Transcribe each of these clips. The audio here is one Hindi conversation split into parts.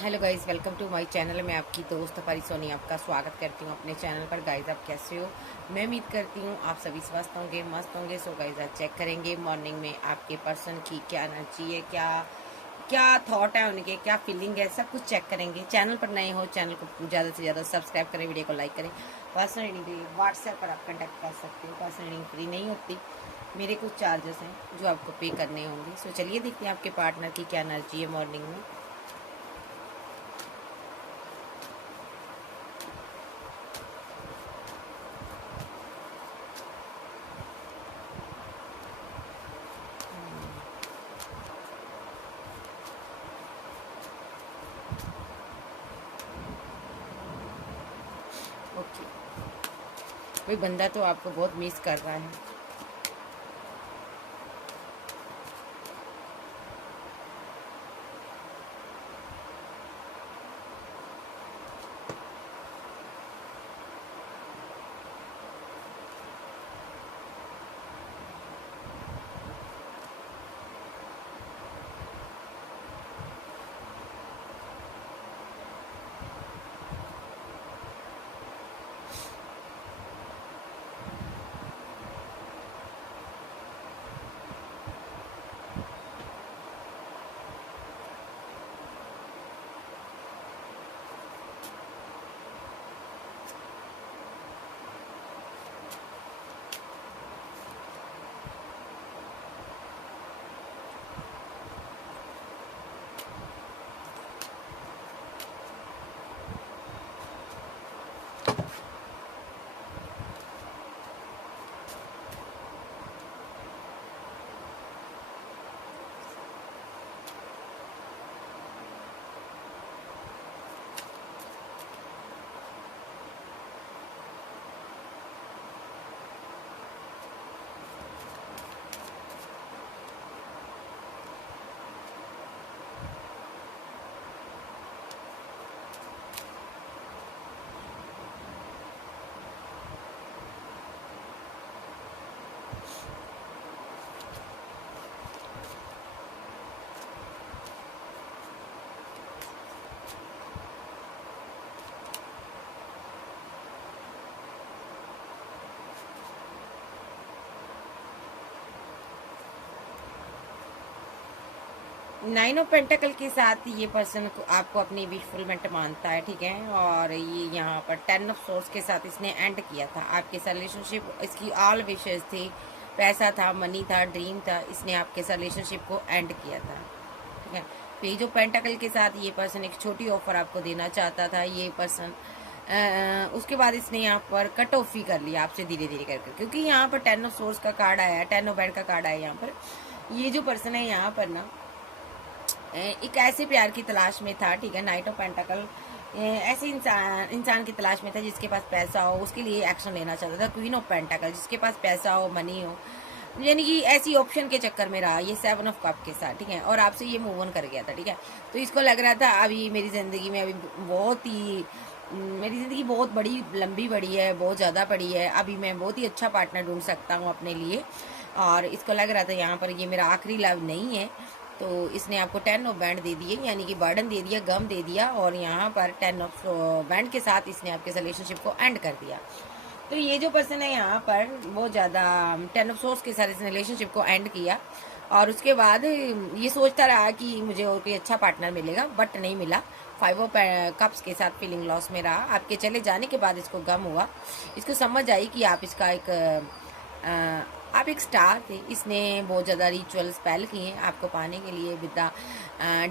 Hello guys, welcome to my channel. मैं आपकी दोस्त हमारी सोनी आपका स्वागत करती हूँ अपने चैनल पर। गाइस, आप कैसे हो? मैं उम्मीद करती हूँ आप सभी स्वस्थ होंगे, मस्त होंगे। सो गाइस, आज चेक करेंगे मॉर्निंग में आपके पर्सन की क्या एनर्जी है, क्या क्या थॉट है उनके, क्या फीलिंग है, सब कुछ चेक करेंगे। चैनल पर नए हो, चैनल को ज़्यादा से ज़्यादा सब्सक्राइब करें, वीडियो को लाइक करें। पर्सनल रीडिंग के लिए व्हाट्सएप पर आप कंटेक्ट कर सकते हो। पर्सनल रीडिंग फ्री नहीं होती, मेरे कुछ चार्जेस हैं जो आपको पे करने होंगे। सो चलिए देखते हैं आपके पार्टनर की क्या एनर्जी है मॉर्निंग में। ओके, कोई बंदा तो आपको बहुत मिस कर रहा है। नाइन ऑफ पेंटेकल के साथ ये पर्सन को आपको अपनी विश फुलमेंट मानता है, ठीक है। और ये यहाँ पर टेन ऑफ सोर्स के साथ इसने एंड किया था आपके साथ रिलेशनशिप। इसकी ऑल विशेष थी, पैसा था, मनी था, ड्रीम था। इसने आपके साथ रिलेशनशिप को एंड किया था, ठीक है। पेज ऑफ पेंटेकल के साथ ये पर्सन एक छोटी ऑफर आपको देना चाहता था। ये पर्सन उसके बाद इसने यहाँ पर कट ऑफ ही कर लिया आपसे धीरे धीरे करके, क्योंकि यहाँ पर टेन ऑफ सोर्स का कार्ड आया है, टेन ऑफ बैंड का कार्ड आया यहाँ पर। ये जो पर्सन है यहाँ पर ना एक ऐसे प्यार की तलाश में था, ठीक है। नाइट ऑफ पेंटाकल ऐसे इंसान की तलाश में था जिसके पास पैसा हो, उसके लिए एक्शन लेना चाहता था। क्वीन ऑफ पेंटाकल जिसके पास पैसा हो, मनी हो, यानी कि ऐसी ऑप्शन के चक्कर में रहा ये सेवन ऑफ कप के साथ, ठीक है। और आपसे ये मूव ऑन कर गया था, ठीक है। तो इसको लग रहा था अभी मेरी ज़िंदगी में अभी बहुत ही मेरी ज़िंदगी बहुत बड़ी लंबी बड़ी है, बहुत ज़्यादा बड़ी है। अभी मैं बहुत ही अच्छा पार्टनर ढूंढ सकता हूँ अपने लिए। और इसको लग रहा था यहाँ पर ये मेरा आखिरी लव नहीं है। तो इसने आपको टेन ऑफ बैंड दे दिए, यानी कि बर्डन दे दिया, गम दे दिया। और यहाँ पर टेन ऑफ बैंड के साथ इसने आपके रिलेशनशिप को एंड कर दिया। तो ये जो पर्सन है यहाँ पर बहुत ज़्यादा टेन ऑफ सोर्स के साथ इसने रिलेशनशिप को एंड किया। और उसके बाद ये सोचता रहा कि मुझे और कोई अच्छा पार्टनर मिलेगा, बट नहीं मिला। फाइव ऑफ कप्स के साथ फीलिंग लॉस में रहा। आपके चले जाने के बाद इसको गम हुआ। इसको समझ आई कि आप इसका एक आप एक स्टार थे। इसने बहुत ज़्यादा रिचुअल स्पेल किए हैं आपको पाने के लिए। विद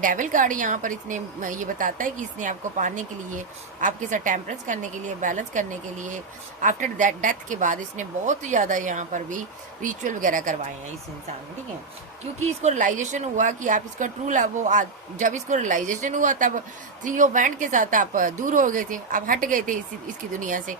डेविल कार्ड यहाँ पर इसने ये बताता है कि इसने आपको पाने के लिए, आपके साथ टेम्परेंस करने के लिए, बैलेंस करने के लिए, आफ्टर डेथ के बाद इसने बहुत ज़्यादा यहाँ पर भी रिचुअल वगैरह करवाए हैं इस इंसान ने, ठीक है। क्योंकि इसको रियलाइजेशन हुआ कि आप इसका ट्रू लव हो। जब इसको रियलाइजेशन हुआ तब थ्री ऑफ बैंड के साथ आप दूर हो गए थे, आप हट गए थे इसकी दुनिया से।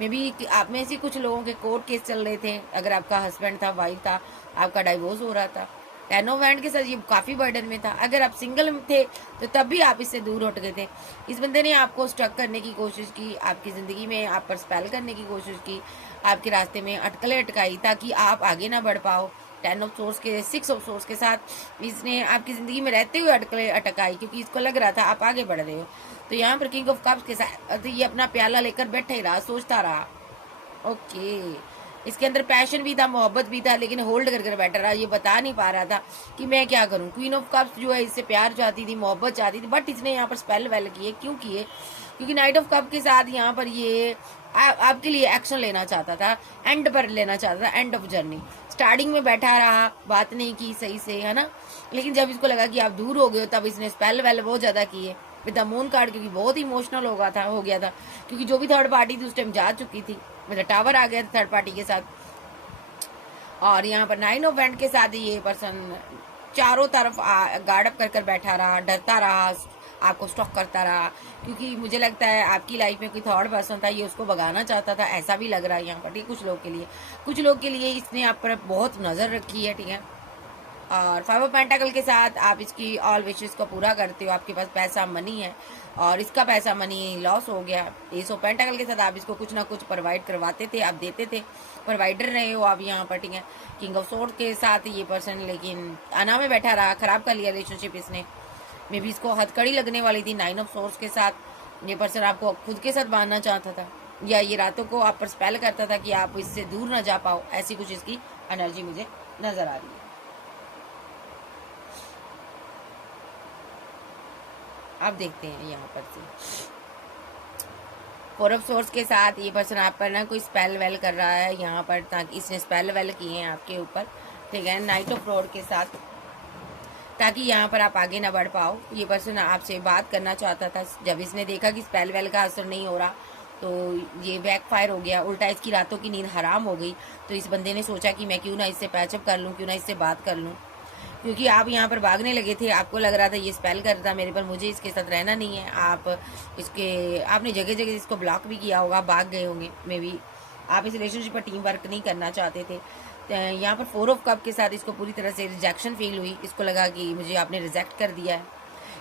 मे बी आप में से कुछ लोगों के कोर्ट केस चल रहे थे। अगर आपका हस्बैंड था, वाइफ था, आपका डाइवोर्स हो रहा था। टेन ऑफ बैंड के साथ ये काफ़ी बर्डन में था। अगर आप सिंगल थे तो तब भी आप इससे दूर हट गए थे। इस बंदे ने आपको स्टक करने की कोशिश की, आपकी ज़िंदगी में आप पर स्पेल करने की कोशिश की, आपके रास्ते में अटकलें अटकाई ताकि आप आगे ना बढ़ पाओ, 10 ऑफ सोर्स के 6 ऑफ सोर्स के साथ इसने आपकी ज़िंदगी में रहते हुए अटकाई, क्योंकि इसको लग रहा था आप आगे बढ़ रहे हो। तो यहाँ पर किंग ऑफ कप्स के साथ ये अपना प्याला लेकर बैठा ही रहा, सोचता रहा। ओके, इसके अंदर पैशन भी था, मोहब्बत भी था, लेकिन होल्ड कर कर बैठा रहा। ये बता नहीं पा रहा था कि मैं क्या करूं। क्वीन ऑफ कप्स जो है इससे प्यार चाहती थी, मोहब्बत चाहती थी, बट इसने यहाँ पर स्पेल वेल किए। क्यों किए? क्योंकि नाइट ऑफ कप के साथ यहाँ पर ये आपके लिए एक्शन लेना चाहता था, एंड पर लेना चाहता था, एंड ऑफ जर्नी। स्टार्टिंग में बैठा रहा, बात नहीं की सही से, है ना, लेकिन जब इसको लगा कि आप दूर हो गए हो, तब इसने स्पेल वेल बहुत ज्यादा किए विद द मून कार्ड, क्योंकि बहुत इमोशनल हो गया था, क्योंकि जो भी थर्ड पार्टी थी उस टाइम जा चुकी थी, मतलब टावर आ गया था थर्ड पार्टी के साथ। और यहाँ पर 9 ऑफ वैंड के साथ ये पर्सन चारों तरफ गार्ड अप कर कर बैठा रहा, डरता रहा, आपको स्टॉक करता रहा, क्योंकि मुझे लगता है आपकी लाइफ में कोई थर्ड पर्सन था, ये उसको भगाना चाहता था, ऐसा भी लग रहा है यहाँ पर। ठीक, कुछ लोग के लिए इसने आप पर बहुत नजर रखी है। ठीक है, और 5 ऑफ पेंटाकल के साथ आप इसकी ऑल विशेस को पूरा करते हो, आपके पास पैसा मनी है, और इसका पैसा मनी लॉस हो गया। एस ऑफ पेंटाकल के साथ आप इसको कुछ ना कुछ प्रोवाइड करवाते थे, आप देते थे, प्रोवाइडर रहे हो आप यहाँ पर। ठीक है, किंग ऑफ सोर्ड के साथ ये पर्सन लेकिन आना में बैठा रहा, खराब कर लिया रिलेशनशिप इसने। मे बी इसको हथकड़ी लगने वाली थी 9 ऑफ सोर्स के साथ। ये पर्सन आपको खुद के साथ बांधना चाहता था, या ये रातों को आप पर स्पेल करता था कि आप इससे दूर ना जा पाओ, ऐसी कुछ इसकी एनर्जी मुझे नजर आ रही है। आप देखते हैं यहाँ पर से 4 ऑफ सोर्स के साथ ये पर्सन आप पर ना कोई स्पेल वेल कर रहा है यहाँ पर, ताकि इसने स्पेल वेल किए हैं आपके ऊपर। ठीक है, नाइट ऑफ रोड के साथ, ताकि यहाँ पर आप आगे ना बढ़ पाओ। ये पर्सन आपसे बात करना चाहता था, जब इसने देखा कि स्पेल वेल का असर नहीं हो रहा तो ये बैकफायर हो गया, उल्टा इसकी रातों की नींद हराम हो गई। तो इस बंदे ने सोचा कि मैं क्यों ना इससे पैचअप कर लूँ, क्यों ना इससे बात कर लूँ, क्योंकि आप यहाँ पर भागने लगे थे, आपको लग रहा था ये स्पेल करता मेरे पर, मुझे इसके साथ रहना नहीं है। आपने जगह जगह इसको ब्लॉक भी किया होगा, भाग गए होंगे, मे बी आप इस रिलेशनशिप पर टीम वर्क नहीं करना चाहते थे। यहाँ पर 4 ऑफ कप के साथ इसको पूरी तरह से रिजेक्शन फील हुई, इसको लगा कि मुझे आपने रिजेक्ट कर दिया है।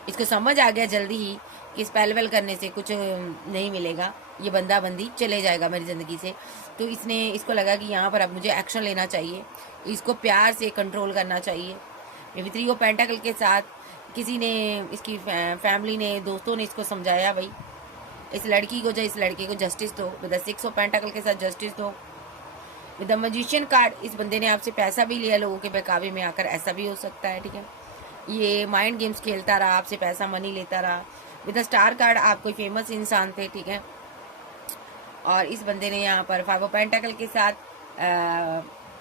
इसको समझ आ गया जल्दी ही कि स्पेल वेल करने से कुछ नहीं मिलेगा, ये बंदा बंदी चले जाएगा मेरी ज़िंदगी से। तो इसको लगा कि यहाँ पर अब मुझे एक्शन लेना चाहिए, इसको प्यार से कंट्रोल करना चाहिए। मे बी 3 ऑफ पेंटाकल के साथ किसी ने, इसकी फैमिली ने, दोस्तों ने इसको समझाया, भाई इस लड़की को इस लड़के को जस्टिस दो। विद द 6 ऑफ पेंटाकल के साथ जस्टिस दो। विद द मैजिशियन कार्ड इस बंदे ने आपसे पैसा भी लिया लोगों के बहकावे में आकर, ऐसा भी हो सकता है। ठीक है, ये माइंड गेम्स खेलता रहा, आपसे पैसा मनी लेता रहा। विद द स्टार कार्ड आप कोई फेमस इंसान थे। ठीक है, और इस बंदे ने यहाँ पर 5 ऑफ पेंटाकल के साथ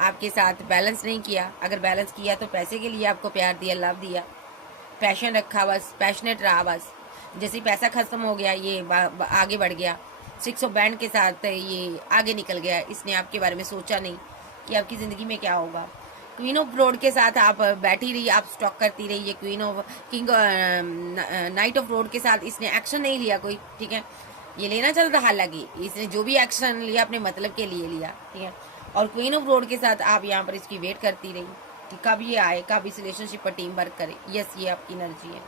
आपके साथ बैलेंस नहीं किया। अगर बैलेंस किया तो पैसे के लिए आपको प्यार दिया, लव दिया, पैशन रखा, बस पैशनेट रहा। बस जैसे पैसा खत्म हो गया ये आगे बढ़ गया। 6 ऑफ बैंड के साथ ये आगे निकल गया, इसने आपके बारे में सोचा नहीं कि आपकी ज़िंदगी में क्या होगा। क्वीन ऑफ रोड के साथ आप बैठी रही, आप स्टॉक करती रही। ये queen of night of road के साथ इसने एक्शन नहीं लिया कोई। ठीक है, ये लेना चाहता था, हालांकि इसने जो भी एक्शन लिया अपने मतलब के लिए लिया। ठीक है, और क्वीन ऑफ रोड के साथ आप यहाँ पर इसकी वेट करती रही कि कब ये आए, कब इस रिलेशनशिप पर टीम वर्क करे। यस, ये आपकी एनर्जी है।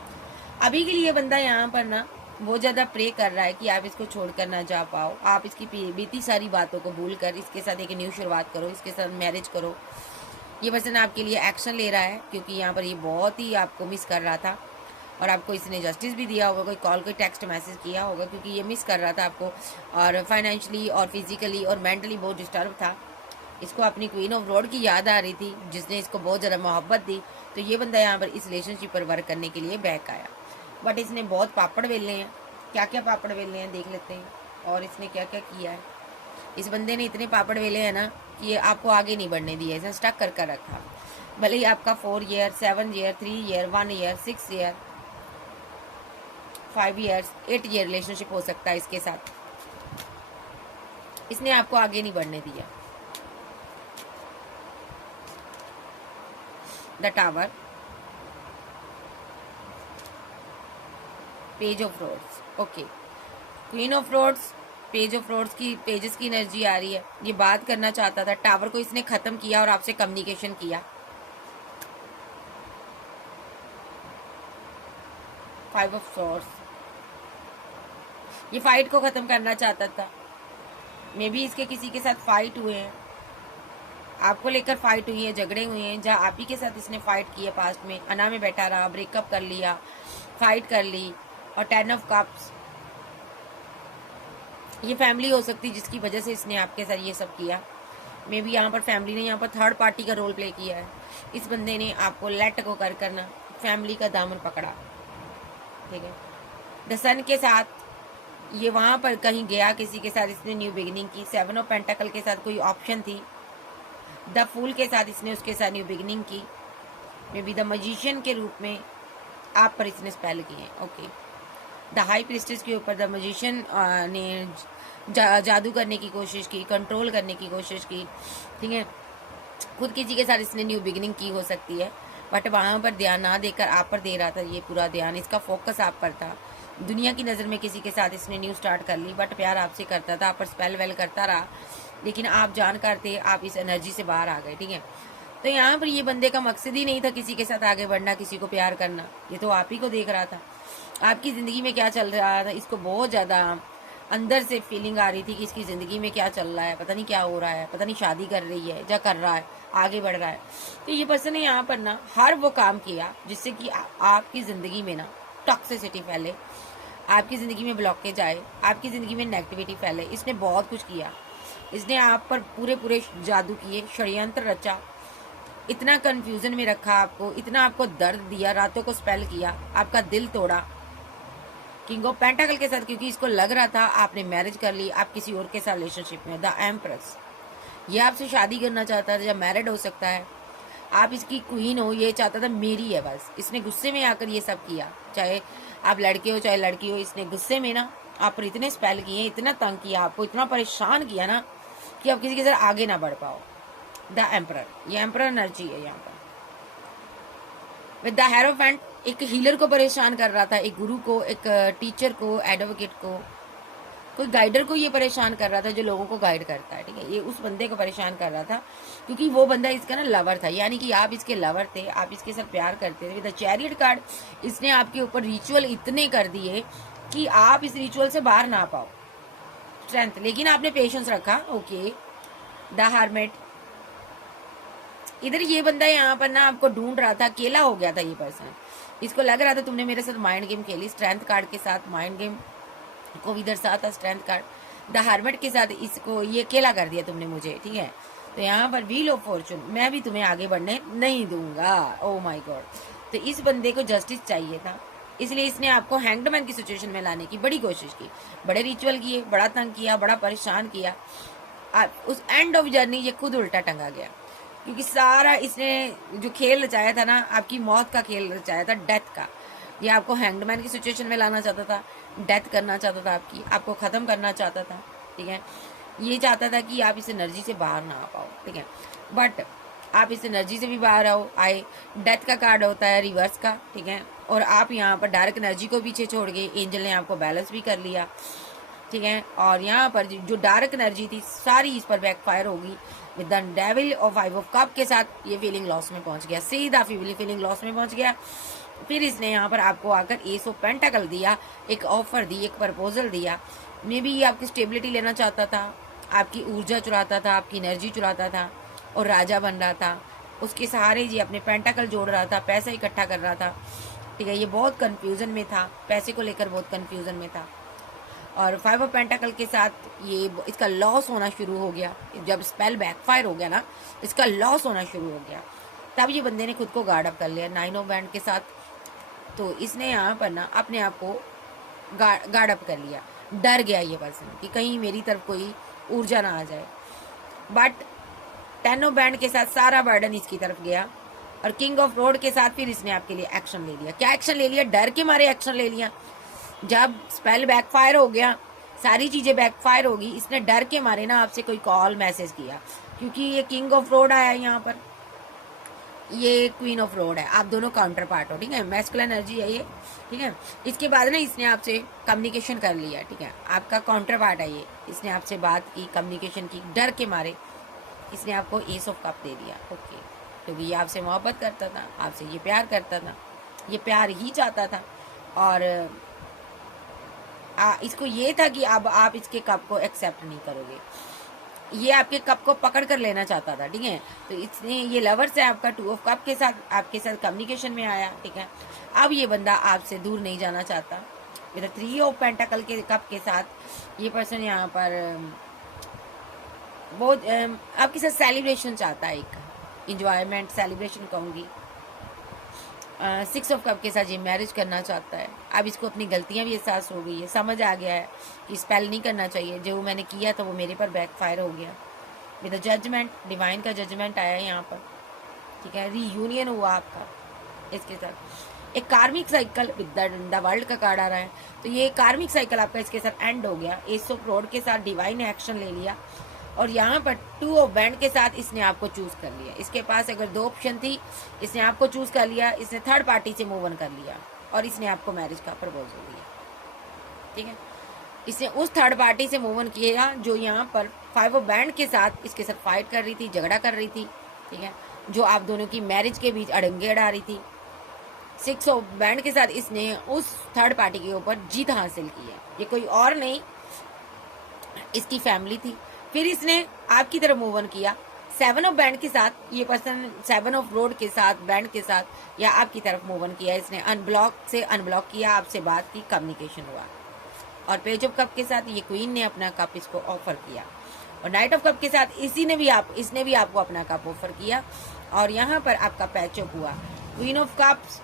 अभी के लिए बंदा यहाँ पर ना बहुत ज़्यादा प्रे कर रहा है कि आप इसको छोड़कर ना जा पाओ। आप इसकी बीती सारी बातों को भूल कर इसके साथ एक न्यू शुरुआत करो, इसके साथ मैरिज करो। ये पर्सन आपके लिए एक्शन ले रहा है, क्योंकि यहाँ पर ये बहुत ही आपको मिस कर रहा था, और आपको इसने जस्टिस भी दिया होगा, कोई कॉल, कोई टेक्स्ट मैसेज किया होगा, क्योंकि ये मिस कर रहा था आपको, और फाइनेंशियली और फिजिकली और मेंटली बहुत डिस्टर्ब था। इसको अपनी क्वीन ऑफ रोड की याद आ रही थी, जिसने इसको बहुत ज़्यादा मोहब्बत दी। तो ये बंदा यहाँ पर इस रिलेशनशिप पर वर्क करने के लिए बैक आया, बट इसने बहुत पापड़ बेलने हैं। क्या क्या पापड़ बेलने हैं देख लेते हैं, और इसने क्या क्या किया है। इस बंदे ने इतने पापड़ बेले हैं ना कि ये आपको आगे नहीं बढ़ने दिया, इसने स्टक कर कर रखा। भले ही आपका 4 year, 7 year, 3 year, 1 year, 6 year, 5 years, 8 year relationship हो सकता है इसके साथ, इसने आपको आगे नहीं बढ़ने दिया। The tower, page of rods, okay, queen of rods, page of rods की पेजेस की एनर्जी आ रही है। ये बात करना चाहता था, टावर को इसने खत्म किया और आपसे कम्युनिकेशन किया। 5 ऑफ सॉर्ड्स, ये फाइट को खत्म करना चाहता था। मे बी इसके किसी के साथ फाइट हुए हैं, आपको लेकर फाइट हुई है, झगड़े हुए हैं, जहाँ आप ही के साथ इसने फाइट की है पास्ट में, अना में बैठा रहा, ब्रेकअप कर लिया, फाइट कर ली। और 10 ऑफ कप्स, ये फैमिली हो सकती है जिसकी वजह से इसने आपके साथ ये सब किया। मे बी यहाँ पर फैमिली ने यहाँ पर थर्ड पार्टी का रोल प्ले किया है। इस बंदे ने आपको लेट को कर करना फैमिली का दामन पकड़ा, ठीक है। द सन के साथ ये वहां पर कहीं गया, किसी के साथ इसने न्यू बिगिनिंग की। 7 ऑफ पेंटाकल के साथ कोई ऑप्शन थी। द फूल के साथ इसने उसके साथ न्यू बिगिनिंग की। मे बी द मजिशियन के रूप में आप पर इसने स्पेल किए, ओके। द हाई प्रिस्टेस के ऊपर द मजिशियन ने जादू करने की कोशिश की, कंट्रोल करने की कोशिश की, ठीक है। खुद किसी के साथ इसने न्यू बिगिनिंग की हो सकती है, बट वहां पर ध्यान ना देकर आप पर दे रहा था। ये पूरा ध्यान, इसका फोकस आप पर था। दुनिया की नज़र में किसी के साथ इसने न्यू स्टार्ट कर ली, बट प्यार आपसे करता था, आप पर स्पेल वेल करता रहा, लेकिन आप जानकार थे, आप इस एनर्जी से बाहर आ गए, ठीक है। तो यहाँ पर ये बंदे का मकसद ही नहीं था किसी के साथ आगे बढ़ना, किसी को प्यार करना। ये तो आप ही को देख रहा था, आपकी ज़िंदगी में क्या चल रहा था। इसको बहुत ज़्यादा अंदर से फीलिंग आ रही थी कि इसकी ज़िंदगी में क्या चल रहा है, पता नहीं क्या हो रहा है, पता नहीं शादी कर रही है या कर रहा है, आगे बढ़ रहा है। तो ये पर्सन ने यहाँ पर ना हर वो काम किया जिससे कि आपकी ज़िंदगी में ना टॉक्सिसिटी फैले, आपकी ज़िंदगी में ब्लॉकेज आए, आपकी ज़िंदगी में नेगेटिविटी फैले। इसने बहुत कुछ किया, इसने आप पर पूरे पूरे जादू किए, षड्यंत्र रचा, इतना कंफ्यूजन में रखा आपको, इतना आपको दर्द दिया, रातों को स्पेल किया, आपका दिल तोड़ा। किंग ऑफ पेंटाकल के साथ क्योंकि इसको लग रहा था आपने मैरिज कर ली, आप किसी और के साथ रिलेशनशिप में। द एम्प्रेस, ये आपसे शादी करना चाहता था या मैरिड हो सकता है, आप इसकी क्वीन हो, ये चाहता था मेरी है बस। इसने गुस्से में आकर ये सब किया, चाहे आप लड़के हो चाहे लड़की हो, इसने गुस्से में ना आप पर इतने स्पेल किए, इतना तंग किया, आपको इतना परेशान किया ना कि आप किसी के साथ आगे ना बढ़ पाओ। द एम्परर, ये एम्परर एनर्जी है यहाँ पर। विद द हेरोफेंट, एक हीलर को परेशान कर रहा था, एक गुरु को, एक टीचर को, एडवोकेट को, कोई गाइडर को ये परेशान कर रहा था जो लोगों को गाइड करता है, ठीक है। ये उस बंदे को परेशान कर रहा था क्योंकि वो बंदा इसका ना लवर था, यानी कि आप इसके लवर थे, आप इसके साथ प्यार करते थे। विद द चैरियट कार्ड, इसने आपके ऊपर रिचुअल इतने कर दिए कि आप इस रिचुअल से बाहर ना पाओ। स्ट्रेंथ, लेकिन आपने पेशेंस रखा, ओके। द हार्मेट, इधर ये बंदा यहाँ पर ना आपको ढूंढ रहा था, अकेला हो गया था ये पर्सन। इसको लग रहा था तुमने मेरे साथ माइंड गेम खेली। स्ट्रेंथ कार्ड के साथ माइंड गेम को इधर साथ था, स्ट्रेंथ कार्ड। द हार्मेट के साथ इसको ये अकेला कर दिया तुमने मुझे, ठीक है। तो यहाँ पर व्हील ऑफ फॉर्चून, मैं भी तुम्हें आगे बढ़ने नहीं दूंगा। ओ माय गॉड, तो इस बंदे को जस्टिस चाहिए था, इसलिए इसने आपको हैंगडमैन की सिचुएशन में लाने की बड़ी कोशिश की, बड़े रिचुअल किए, बड़ा तंग किया, बड़ा परेशान किया। उस एंड ऑफ जर्नी ये खुद उल्टा टंगा गया, क्योंकि सारा इसने जो खेल रचाया था ना, आपकी मौत का खेल रचाया था, डेथ का। ये आपको हैंगडमैन की सिचुएशन में लाना चाहता था, डेथ करना चाहता था, आपको ख़त्म करना चाहता था, ठीक है। ये चाहता था कि आप इस एनर्जी से बाहर ना आ पाओ, ठीक है। बट आप इस एनर्जी से भी बाहर आए। डेथ का कार्ड होता है रिवर्स का, ठीक है। और आप यहाँ पर डार्क एनर्जी को पीछे छोड़ गए, एंजल ने आपको बैलेंस भी कर लिया, ठीक है। और यहाँ पर जो डार्क एनर्जी थी सारी इस पर बैकफायर होगी। विद द डेविल और 5 ऑफ कप के साथ ये फीलिंग लॉस में पहुंच गया, सीधा फीलिंग लॉस में पहुंच गया। फिर इसने यहाँ पर आपको आकर एस ऑफ पेंटाकल दिया, एक ऑफर दी, एक प्रपोजल दिया। मे बी ये आपकी स्टेबिलिटी लेना चाहता था, आपकी ऊर्जा चुराता था, आपकी एनर्जी चुराता था और राजा बन रहा था। उसके सहारे जी अपने पेंटाकल जोड़ रहा था, पैसा इकट्ठा कर रहा था, ठीक है। ये बहुत कन्फ्यूजन में था, पैसे को लेकर बहुत कन्फ्यूजन में था। और 5 ऑफ पेंटाकल के साथ ये इसका लॉस होना शुरू हो गया। जब स्पेल बैकफायर हो गया ना, इसका लॉस होना शुरू हो गया, तब ये बंदे ने खुद को गार्ड अप कर लिया 9 ऑफ बैंड के साथ। तो इसने यहाँ पर ना अपने आप को गार्ड अप कर लिया, डर गया ये पर्सन कि कहीं मेरी तरफ कोई ऊर्जा ना आ जाए। बट 10 ऑफ बैंड के साथ सारा बर्डन इसकी तरफ गया। और किंग ऑफ रोड के साथ फिर इसने आपके लिए एक्शन ले लिया। क्या एक्शन ले लिया? डर के मारे एक्शन ले लिया। जब स्पेल बैकफायर हो गया, सारी चीजें बैकफायर होगी, इसने डर के मारे ना आपसे कोई कॉल मैसेज किया, क्योंकि ये किंग ऑफ रोड आया यहाँ पर, ये क्वीन ऑफ रोड है, आप दोनों काउंटर पार्ट हो, ठीक है। मैस्कुलिन एनर्जी है ये, ठीक है। इसके बाद ना इसने आपसे कम्युनिकेशन कर लिया, ठीक है, आपका काउंटर पार्ट है ये। इसने आपसे बात की, कम्युनिकेशन की, डर के मारे इसने आपको एस ऑफ कप दे दिया, ओके। क्योंकि ये आपसे मोहब्बत करता था, आपसे ये प्यार करता था, ये प्यार ही चाहता था। और इसको ये था कि अब आप इसके कप को एक्सेप्ट नहीं करोगे। ये आपके कप को पकड़ कर लेना चाहता था, ठीक है। तो इसने, ये लवर से आपका 2 ऑफ कप के साथ आपके साथ कम्युनिकेशन में आया, ठीक है। अब ये बंदा आपसे दूर नहीं जाना चाहता। विद 3 ऑफ पेंटाकल के कप के साथ ये पर्सन यहाँ पर बहुत आपके साथ सेलिब्रेशन चाहता है, एक इंजॉयमेंट सेलिब्रेशन कहूँगी। 6 ऑफ कप के साथ ये मैरिज करना चाहता है। अब इसको अपनी गलतियां भी एहसास हो गई है, समझ आ गया है कि स्पेल नहीं करना चाहिए, जो मैंने किया था वो मेरे पर बैकफायर हो गया। विद जजमेंट, डिवाइन का जजमेंट आया यहाँ पर, ठीक है। रीयूनियन हुआ आपका इसके साथ। एक कार्मिक साइकिल विद द वर्ल्ड का कार्ड आ रहा है, तो ये कार्मिक साइकिल आपका इसके साथ एंड हो गया। एस ऑफ रोड के साथ डिवाइन ने एक्शन ले लिया और यहाँ पर 2 ऑफ बैंड के साथ इसने आपको चूज कर लिया। इसके पास अगर 2 ऑप्शन थी, इसने आपको चूज कर लिया, इसने थर्ड पार्टी से मूव ऑन कर लिया और इसने आपको मैरिज का प्रपोजल दिया, ठीक है। इसने उस थर्ड पार्टी से मूव ऑन किया जो यहाँ पर 5 ऑफ बैंड के साथ इसके साथ फाइट कर रही थी, झगड़ा कर रही थी, ठीक है, जो आप दोनों की मैरिज के बीच अड़ंगे अड़ा रही थी। 6 ऑफ बैंड के साथ इसने उस थर्ड पार्टी के ऊपर जीत हासिल की है। ये कोई और नहीं, इसकी फैमिली थी। फिर इसने आपकी तरफ मूव ऑन किया 7 ऑफ बैंड के साथ। ये पर्सन 7 ऑफ रोड के साथ, बैंड के साथ या आपकी तरफ मूव ऑन किया। इसने अनब्लॉक से अनब्लॉक किया, आपसे बात की, कम्युनिकेशन हुआ। और पेज ऑफ कप के साथ ये क्वीन ने अपना कप इसको ऑफर किया और नाइट ऑफ कप के साथ इसने भी आपको अपना कप ऑफर किया और यहाँ पर आपका पैचअप हुआ। Queen of cups,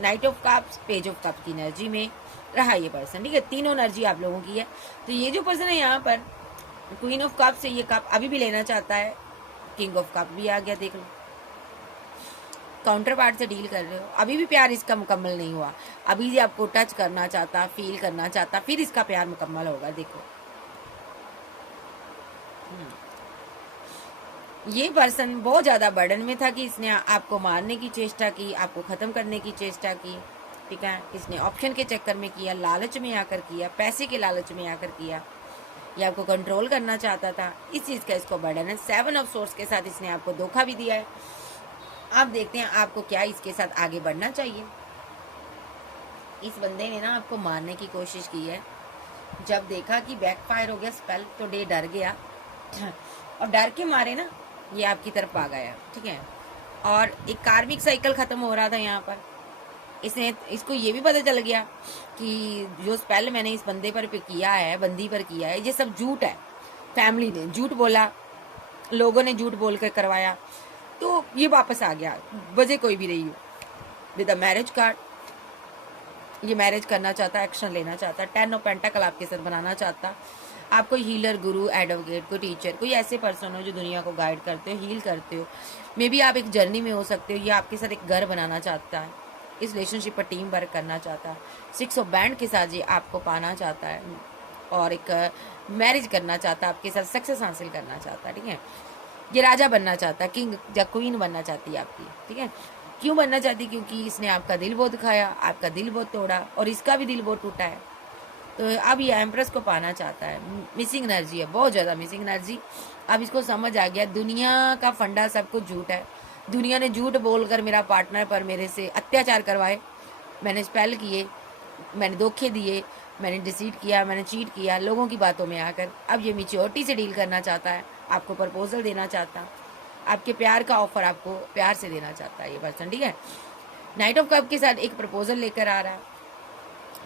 night of cups, page of cup की एनर्जी में रहा ये पर्सन, ठीक है। तीनों एनर्जी आप लोगों की है। तो ये जो पर्सन है यहाँ पर क्वीन ऑफ कप से ये कप अभी भी लेना चाहता है। किंग ऑफ कप भी आ गया, देख लो। काउंटर पार्ट से डील कर रहे हो, अभी भी प्यार इसका मुकम्मल नहीं हुआ, अभी भी आपको टच करना चाहता, फील करना चाहता, फिर इसका प्यार मुकम्मल होगा। देखो ये पर्सन बहुत ज्यादा बर्डन में था कि इसने आपको मारने की चेष्टा की, आपको खत्म करने की चेष्टा की, ठीक है। इसने ऑप्शन के चक्कर में किया, लालच में आकर किया, पैसे के लालच में आकर किया, ये आपको कंट्रोल करना चाहता था। इस चीज का इसको बर्डन है। 7 ऑफ सोर्स के साथ इसने आपको धोखा भी दिया है। अब देखते हैं आपको क्या इसके साथ आगे बढ़ना चाहिए। इस बंदे ने ना आपको मारने की कोशिश की है। जब देखा कि बैकफायर हो गया स्पेल, तो डे डर गया और डर के मारे ना ये आपकी तरफ आ गया, ठीक है। और एक कार्मिक साइकिल खत्म हो रहा था यहाँ पर। इसको ये भी पता चल गया कि जो स्पेल मैंने इस बंदे पर किया है, बंदी पर किया है, ये सब झूठ है। फैमिली ने झूठ बोला, लोगों ने झूठ बोल कर करवाया, तो ये वापस आ गया, वजह कोई भी रही हो। विद अ मैरिज कार्ड, ये मैरिज करना चाहता, एक्शन लेना चाहता। 10 ऑफ पेंटाकल आपके साथ बनाना चाहता। आप कोई हीलर, गुरु, एडवोकेट, कोई टीचर, कोई ऐसे पर्सन हो जो दुनिया को गाइड करते हो, हील करते हो। मे बी आप एक जर्नी में हो सकते हो, या आपके साथ एक घर बनाना चाहता है, इस रिलेशनशिप पर टीम वर्क करना चाहता है। 6 ऑफ बैंड के साथ ये आपको पाना चाहता है और एक मैरिज करना चाहता है, आपके साथ सक्सेस हासिल करना चाहता है, ठीक है। ये राजा बनना चाहता है, किंग या क्वीन बनना चाहती है आपकी, ठीक है। क्यों बनना चाहती? क्योंकि इसने आपका दिल बहुत दुखाया, आपका दिल बहुत तोड़ा और इसका भी दिल बहुत टूटा है। तो अब ये एम्प्रेस को पाना चाहता है। मिसिंग एनर्जी है, बहुत ज़्यादा मिसिंग एनर्जी। अब इसको समझ आ गया दुनिया का फंडा सब कुछ झूठ है। दुनिया ने झूठ बोलकर मेरा पार्टनर पर मेरे से अत्याचार करवाए, मैंने स्पेल किए, मैंने धोखे दिए, मैंने डिसीट किया, मैंने चीट किया लोगों की बातों में आकर। अब ये मैच्योरिटी से डील करना चाहता है, आपको प्रपोजल देना चाहता, आपके प्यार का ऑफर आपको प्यार से देना चाहता है ये पर्सन, ठीक है। नाइट ऑफ कप के साथ एक प्रपोजल लेकर आ रहा है।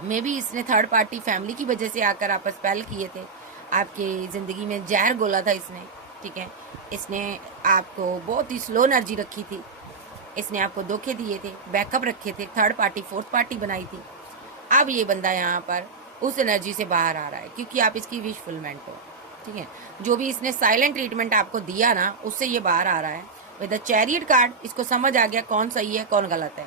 मे बी इसने थर्ड पार्टी फैमिली की वजह से आकर आप स्पेल किए थे, आपकी ज़िंदगी में जहर घोला था इसने, ठीक है। इसने आपको बहुत ही स्लो एनर्जी रखी थी, इसने आपको धोखे दिए थे, बैकअप रखे थे, थर्ड पार्टी फोर्थ पार्टी बनाई थी। अब ये बंदा यहाँ पर उस एनर्जी से बाहर आ रहा है क्योंकि आप इसकी विश फुलमेंट हो, ठीक है। जो भी इसने साइलेंट ट्रीटमेंट आपको दिया ना, उससे ये बाहर आ रहा है। विद द चैरियट कार्ड इसको समझ आ गया कौन सही है कौन गलत है।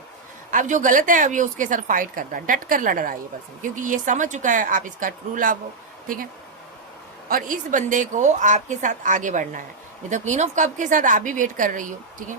अब जो गलत है अब ये उसके साथ फाइट कर रहा है, डट कर लड़ रहा है ये पर्सन, क्योंकि ये समझ चुका है आप इसका ट्रू लव हो, ठीक है। और इस बंदे को आपके साथ आगे बढ़ना है। With the queen of cup के साथ आप भी वेट कर रही हो, ठीक है।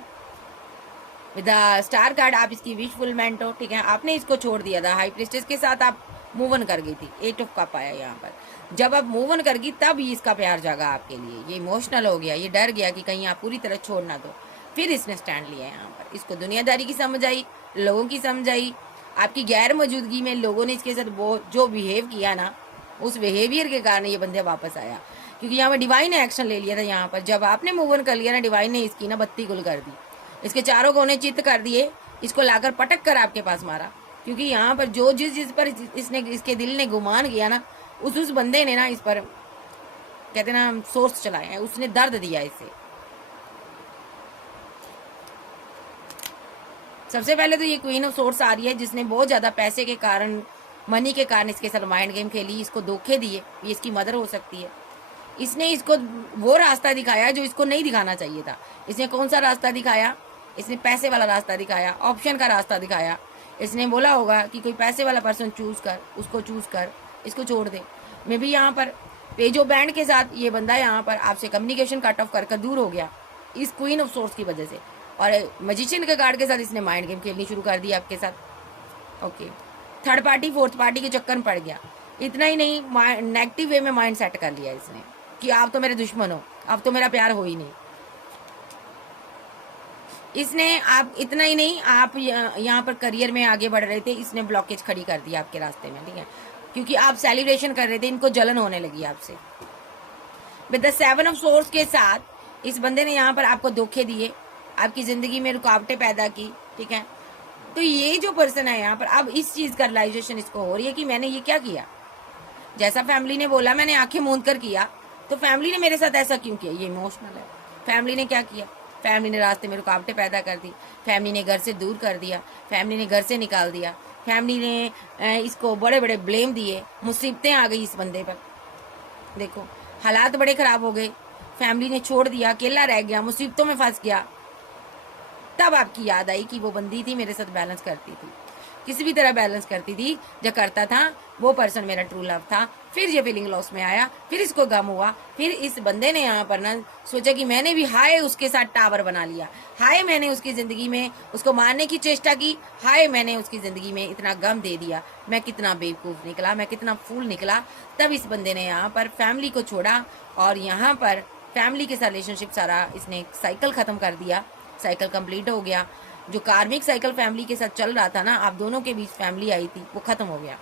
विद द स्टार कार्ड आप इसकी विश फुलमेंट हो, ठीक है। आपने इसको छोड़ दिया था, हाई प्रिस्टेस के साथ आप मूव ऑन कर गई थी। 8 ऑफ कप आया यहाँ पर। जब आप मूव ऑन कर गई तब ही इसका प्यार जागा आपके लिए, ये इमोशनल हो गया, ये डर गया कि कहीं आप पूरी तरह छोड़ ना दो। फिर इसने स्टैंड लिया यहाँ पर। इसको दुनियादारी की समझ आई, लोगों की समझ आई, आपकी गैर मौजूदगी में लोगों ने इसके साथ वो जो बिहेव किया ना, उस बिहेवियर के कारण ये बंदे वापस आया। क्योंकि यहाँ पे डिवाइन ने एक्शन ले लिया था। यहाँ पर जब आपने मूव ऑन कर लिया ना, डिवाइन ने इसकी ना बत्ती गुल कर दी, इसके चारों कोने चित्त कर दिए, इसको लाकर पटक कर आपके पास मारा। क्योंकि यहाँ पर जो जिस पर इसने इसके दिल ने गुमान किया ना, उस बंदे ने ना इस पर कहते ना सोर्स चलाए हैं, उसने दर्द दिया इसे। सबसे पहले तो ये क्वीन ऑफ सोर्स आ रही है, जिसने बहुत ज्यादा पैसे के कारण, मनी के कारण इसके साथ माइंड गेम खेली, इसको धोखे दिए। ये इसकी मदर हो सकती है। इसने इसको वो रास्ता दिखाया जो इसको नहीं दिखाना चाहिए था। इसने कौन सा रास्ता दिखाया? इसने पैसे वाला रास्ता दिखाया, ऑप्शन का रास्ता दिखाया। इसने बोला होगा कि कोई पैसे वाला पर्सन चूज कर, उसको चूज कर, इसको छोड़ दे। मैं भी यहाँ पर पेज ऑफ बैंड के साथ ये बंदा यहाँ पर आपसे कम्युनिकेशन कट ऑफ कर दूर हो गया इस क्वीन ऑफ सोर्स की वजह से। और मैजिशियन के कार्ड के साथ इसने माइंड गेम खेलनी शुरू कर दी आपके साथ। Okay, third party fourth party के चक्कर में पड़ गया। इतना ही नहीं, नेगेटिव वे में माइंड सेट कर लिया इसने कि आप तो मेरे दुश्मन हो, अब तो मेरा प्यार हो ही नहीं। इसने आप इतना ही नहीं, आप यहाँ पर करियर में आगे बढ़ रहे थे, इसने ब्लॉकेज खड़ी कर दी आपके रास्ते में, ठीक है, क्योंकि आप सेलिब्रेशन कर रहे थे, इनको जलन होने लगी आपसे। With the seven of source के साथ इस बंदे ने यहाँ पर आपको धोखे दिए, आपकी जिंदगी में रुकावटें पैदा की, ठीक है। तो ये जो पर्सन है यहाँ पर, अब इस चीज का रियलाइजेशन इसको हो रही है कि मैंने ये क्या किया। जैसा फैमिली ने बोला मैंने आंखें मूंद कर किया, तो फैमिली ने मेरे साथ ऐसा क्यों किया? ये इमोशनल है। फैमिली ने क्या किया? फैमिली ने रास्ते में रुकावटें पैदा कर दी, फैमिली ने घर से दूर कर दिया, फैमिली ने घर से निकाल दिया, फैमिली ने इसको बड़े बड़े ब्लेम दिए, मुसीबतें आ गई इस बंदे पर। देखो हालात बड़े खराब हो गए, फैमिली ने छोड़ दिया, अकेला रह गया, मुसीबतों में फंस गया। तब आपकी याद आई कि वो बंदी थी मेरे साथ बैलेंस करती थी, किसी भी तरह बैलेंस करती थी, जो करता था वो पर्सन मेरा ट्रू लव था। फिर ये फीलिंग लॉस में आया, फिर इसको गम हुआ, फिर इस बंदे ने यहाँ पर ना सोचा कि मैंने भी हाय उसके साथ टावर बना लिया, हाय मैंने उसकी जिंदगी में उसको मारने की चेष्टा की, हाय मैंने उसकी जिंदगी में इतना गम दे दिया, मैं कितना बेवकूफ निकला, मैं कितना फूल निकला। तब इस बंदे ने यहाँ पर फैमिली को छोड़ा और यहाँ पर फैमिली के साथ रिलेशनशिप सारा इसने साइकिल खत्म कर दिया, साइकिल कंप्लीट हो गया। जो कार्मिक साइकिल फैमिली के साथ चल रहा था ना, आप दोनों के बीच फैमिली आई थी, वो खत्म हो गया।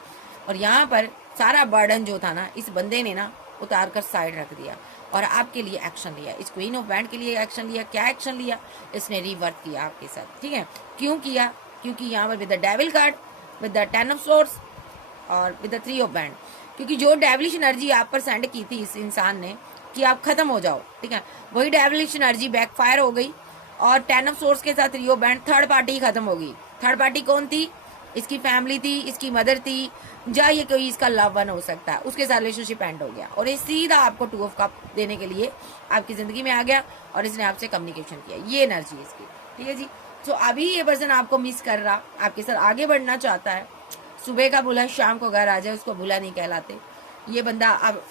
और यहाँ पर सारा बर्डन जो था ना, इस बंदे ने ना उतार कर साइड रख दिया और आपके लिए एक्शन लिया। इस क्वीन ऑफ बैंड के लिए एक्शन लिया। क्या एक्शन लिया? इसने रिवर्थ किया आपके साथ, ठीक है। क्यों किया? क्योंकि यहाँ पर with the devil card, with the 10 of source और विद द 3 ऑफ बैंड, क्योंकि जो डेविलिश एनर्जी आप पर सेंड की थी इस इंसान ने कि आप खत्म हो जाओ, ठीक है, वही डेविलिश एनर्जी बैकफायर हो गई। और 10 ऑफ सोर्स के साथ रियो बैंड, थर्ड पार्टी खत्म हो गई। थर्ड पार्टी कौन थी? इसकी फैमिली थी, इसकी मदर थी, या ये कोई इसका लव वन हो सकता है, उसके साथ रिलेशनशिप एंड हो गया और ये सीधा आपको 2 ऑफ कप देने के लिए आपकी जिंदगी में आ गया और इसने आपसे कम्युनिकेशन किया। ये एनर्जी इसकी, ठीक है जी। तो अभी ये पर्सन आपको मिस कर रहा, आपके साथ आगे बढ़ना चाहता है। सुबह का बुला शाम को घर आ जाए, उसको बुला नहीं कहलाते। ये बंदा अब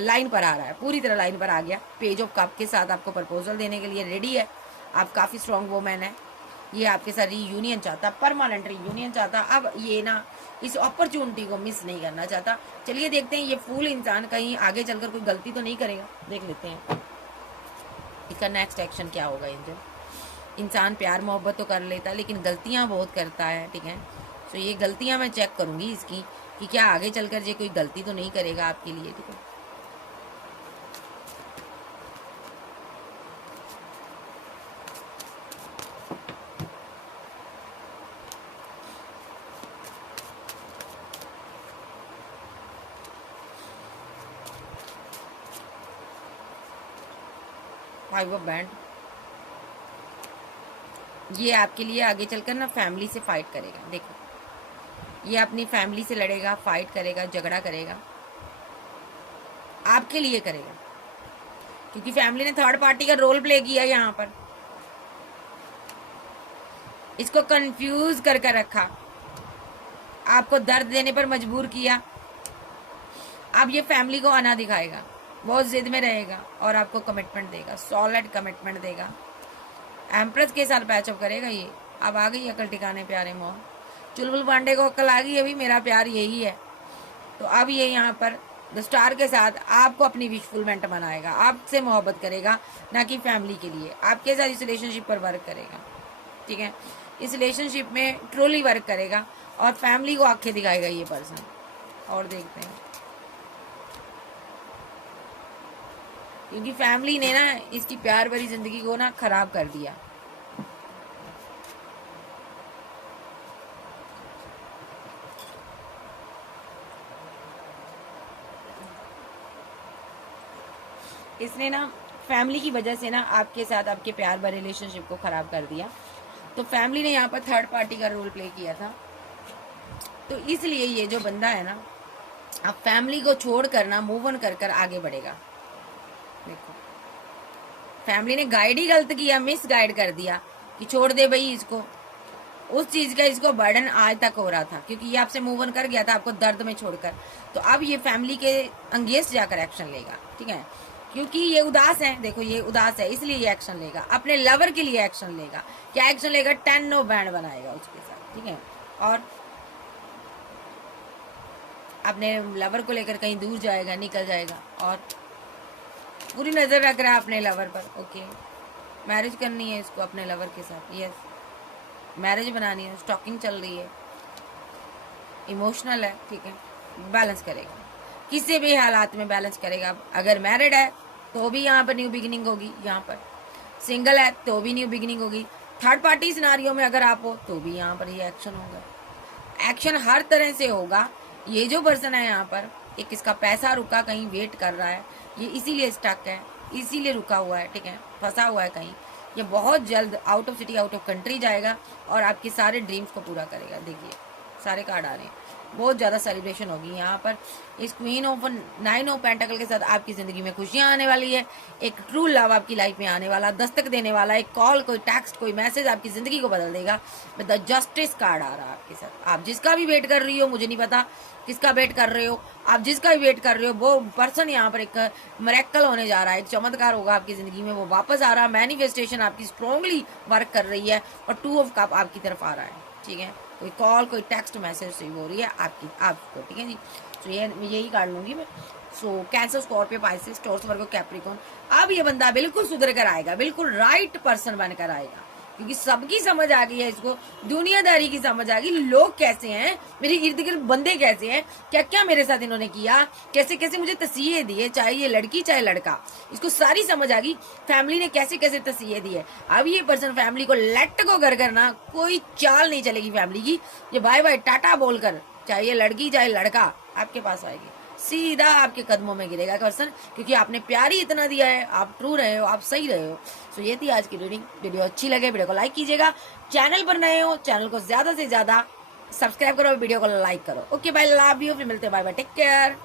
लाइन पर आ रहा है, पूरी तरह लाइन पर आ गया। पेज ऑफ कप के साथ आपको प्रपोजल देने के लिए रेडी है। आप काफी स्ट्रॉन्ग वोमैन है। ये आपके साथ रीयूनियन चाहता, परमानेंट रीयूनियन चाहता। अब ये ना इस अपॉर्चुनिटी को मिस नहीं करना चाहता। चलिए देखते हैं ये फूल इंसान कहीं आगे चलकर कोई गलती तो नहीं करेगा। देख लेते हैं इसका नेक्स्ट एक्शन क्या होगा। इंसान प्यार मोहब्बत तो कर लेता है लेकिन गलतियां बहुत करता है, ठीक है। तो ये गलतियां मैं चेक करूंगी इसकी कि क्या आगे चलकर ये कोई गलती तो नहीं करेगा आपके लिए, ठीक है। फाइव ऑफ बैंड, ये आपके लिए आगे चलकर ना फैमिली से फाइट करेगा। देखो ये अपनी फैमिली से लड़ेगा, फाइट करेगा, झगड़ा करेगा, आपके लिए करेगा, क्योंकि फैमिली ने थर्ड पार्टी का रोल प्ले किया यहाँ पर, इसको कंफ्यूज करके रखा, आपको दर्द देने पर मजबूर किया। अब ये फैमिली को आना दिखाएगा, बहुत जिद में रहेगा और आपको कमिटमेंट देगा, सॉलिड कमिटमेंट देगा। एम्प्रेस के साथ पैचअप करेगा ये। अब आ गई अकल ठिकाने प्यारे मोह, चुलबुल पांडे को अकल आ गई, अभी मेरा प्यार यही है। तो अब ये यहाँ पर द स्टार के साथ आपको अपनी विशफुलमेंट बनाएगा, आपसे मोहब्बत करेगा, ना कि फैमिली के लिए। आपके साथ इस रिलेशनशिप पर वर्क करेगा, ठीक है। इस रिलेशनशिप में ट्रूली वर्क करेगा और फैमिली को आंखें दिखाएगा ये पर्सन। और देखते हैं क्योंकि फैमिली ने ना इसकी प्यार भरी जिंदगी को ना खराब कर दिया। इसने ना फैमिली की वजह से ना आपके साथ आपके प्यार भरे रिलेशनशिप को खराब कर दिया। तो फैमिली ने यहाँ पर थर्ड पार्टी का रोल प्ले किया था। तो इसलिए ये जो बंदा है ना, अब फैमिली को छोड़ कर ना मूव ऑन कर आगे बढ़ेगा। देखो, फैमिली ने गाइड ही गलत किया, मिस गाइड कर दिया कि छोड़ दे भाई इसको। उस चीज का इसको बर्डन आज तक हो रहा था, क्योंकि ये आपसे मूव ऑन कर गया था आपको दर्द में छोड़कर। तो अब ये फैमिली के अंगेंस्ट जाकर एक्शन लेगा, ठीक है, क्योंकि ये उदास है। देखो, ये उदास है इसलिए ये एक्शन लेगा, अपने लवर के लिए एक्शन लेगा। क्या एक्शन लेगा? 10 नो बैंड बनाएगा उसके साथ, ठीक है, और अपने लवर को लेकर कहीं दूर जाएगा, निकल जाएगा, और पूरी नजर रख रहा है अपने लवर पर। ओके, मैरिज करनी है इसको अपने लवर के साथ, यस, मैरिज बनानी है, स्टॉकिंग चल रही है, इमोशनल है, ठीक है, बैलेंस करेगा, किसी भी हालात में बैलेंस करेगा। अगर मैरिड है तो भी यहाँ पर न्यू बिगिनिंग होगी, यहाँ पर सिंगल है तो भी न्यू बिगिनिंग होगी, थर्ड पार्टी सिनारियो में अगर आप हो तो भी यहाँ पर ये एक्शन होगा। एक्शन हर तरह से होगा। ये जो पर्सन है यहाँ पर, एक इसका पैसा रुका, कहीं वेट कर रहा है, ये इसीलिए स्टक है, इसीलिए रुका हुआ है, ठीक है, फंसा हुआ है कहीं। ये बहुत जल्द out of city, out of country जाएगा और आपके सारे ड्रीम्स को पूरा करेगा। देखिए, सारे कार्ड आ रहे हैं, बहुत ज्यादा सेलिब्रेशन होगी यहाँ पर। इस क्वीन ऑफ 9 ऑफ पेंटाकल के साथ आपकी जिंदगी में खुशियां आने वाली है। एक ट्रू लव आपकी लाइफ में आने वाला, दस्तक देने वाला, एक कॉल, कोई टेक्स्ट, कोई मैसेज आपकी जिंदगी को बदल देगा। द जस्टिस कार्ड आ रहा है आपके साथ। आप जिसका भी वेट कर रही हो, मुझे नहीं पता किसका वेट कर रहे हो, आप जिसका भी वेट कर रहे हो, वो पर्सन यहाँ पर एक मिरेकल होने जा रहा है, एक चमत्कार होगा आपकी जिंदगी में, वो वापस आ रहा है। मैनिफेस्टेशन आपकी स्ट्रांगली वर्क कर रही है और 2 ऑफ कप आपकी तरफ आ रहा है, ठीक है, कोई कॉल, कोई टेक्स्ट मैसेज से हो रही है आपको, ठीक है जी। तो यही कार्ड लूंगी मैं। सो कैंसर, स्कॉर्पियो, पाइसेस, टॉरस, वर्गो, कैप्रिकॉर्न। अब ये बंदा बिल्कुल सुधर कर आएगा, बिल्कुल राइट पर्सन बनकर आएगा, क्योंकि सबकी समझ आ गई है इसको, दुनियादारी की समझ आ गई, लोग कैसे हैं, मेरे इर्द गिर्द बंदे कैसे हैं, क्या क्या मेरे साथ इन्होंने किया, कैसे कैसे मुझे तसीहे दिए, चाहे ये लड़की चाहे लड़का, इसको सारी समझ आ गई। फैमिली ने कैसे कैसे तसीहे दिए। अब ये पर्सन फैमिली को लेट को कर करना, कोई चाल नहीं चलेगी फैमिली की। ये बाय बाय टाटा बोलकर, चाहे ये लड़की चाहे लड़का, आपके पास आएगी, सीधा आपके कदमों में गिरेगा पर्सन, क्योंकि आपने प्यार ही इतना दिया है, आप ट्रू रहे हो, आप सही रहे हो। सो ये थी आज की रीडिंग। वीडियो अच्छी लगे वीडियो को लाइक कीजिएगा, चैनल पर नए हो चैनल को ज्यादा से ज्यादा सब्सक्राइब करो, वीडियो को लाइक करो। ओके बाय, लव यू, फिर मिलते हैं, बाय बाय, टेक केयर।